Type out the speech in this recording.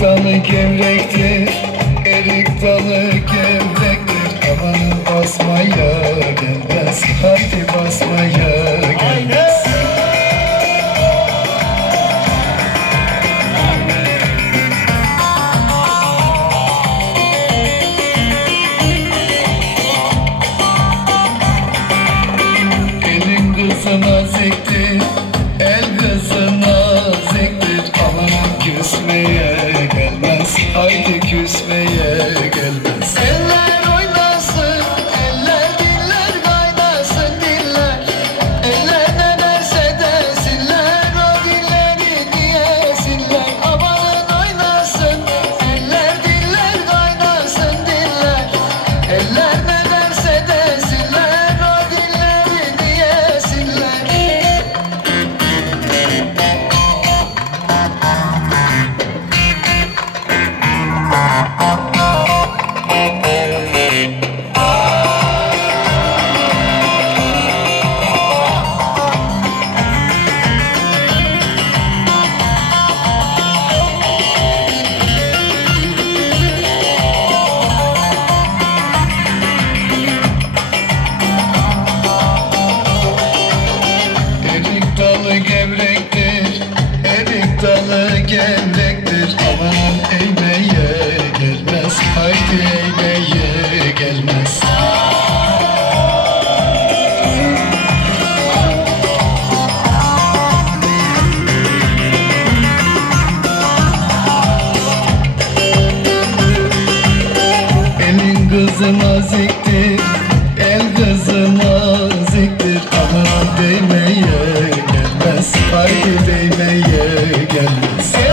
dalı gevrektir Erik dalı gevrektir. Amanı basmaya gelmez Hadi basmaya dalı gerektir Aman eğmeye gelmez. Haydi eğmeye gelmez. Elin kızı nazik Say